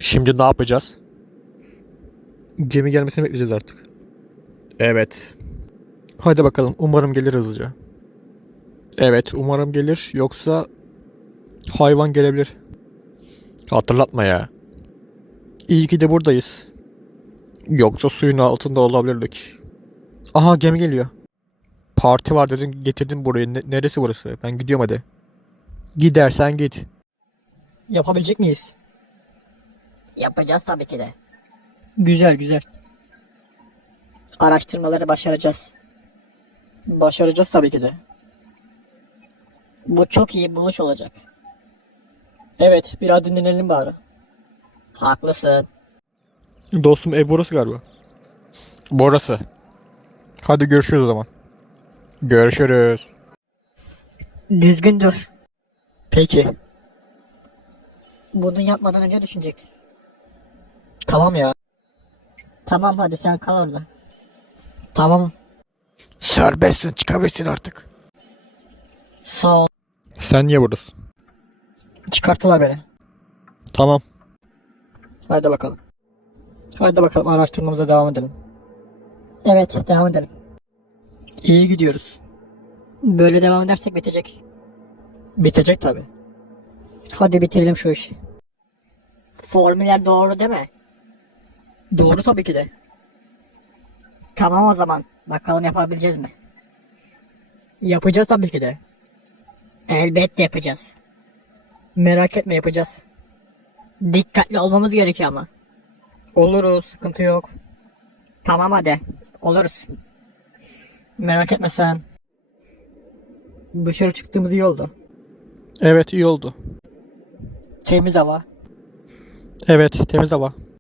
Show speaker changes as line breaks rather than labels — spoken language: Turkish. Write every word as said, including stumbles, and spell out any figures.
Şimdi ne yapacağız? Gemi gelmesini bekleyeceğiz artık. Evet. Hadi bakalım. Umarım gelir hızlıca. Evet, umarım gelir. Yoksa hayvan gelebilir. Hatırlatma ya. İyi ki de buradayız. Yoksa suyun altında olabilirdik. Aha, gemi geliyor. Parti var dedin, getirdin burayı. Ne- neresi burası? Ben gidiyorum hadi. Gidersen git.
Yapabilecek miyiz?
Yapacağız tabii ki de.
Güzel güzel.
Araştırmaları başaracağız.
Başaracağız tabii ki de.
Bu çok iyi buluş olacak.
Evet, biraz dinlenelim bari.
Haklısın.
Dostum, ev burası galiba. Burası. Hadi görüşürüz o zaman. Görüşürüz.
Düzgün dur.
Peki.
Bunu yapmadan önce düşünecektin.
Tamam ya.
Tamam hadi sen kal orada.
Tamam.
Serbestsin, çıkabilirsin artık.
Sağ ol.
Sen niye buradasın?
Çıkarttılar beni.
Tamam.
Hadi bakalım. Hadi bakalım araştırmamıza devam edelim.
Evet devam edelim.
İyi gidiyoruz.
Böyle devam edersek bitecek.
Bitecek tabii.
Hadi bitirelim şu işi. Formüller doğru değil mi?
Doğru tabii ki de.
Tamam o zaman. Bakalım yapabileceğiz mi?
Yapacağız tabii ki de.
Elbette yapacağız.
Merak etme, yapacağız.
Dikkatli olmamız gerekiyor ama.
Oluruz, sıkıntı yok.
Tamam hadi. Oluruz.
Merak etme sen. Dışarı çıktığımız iyi oldu.
Evet, iyi oldu.
Temiz hava.
Evet, temiz hava.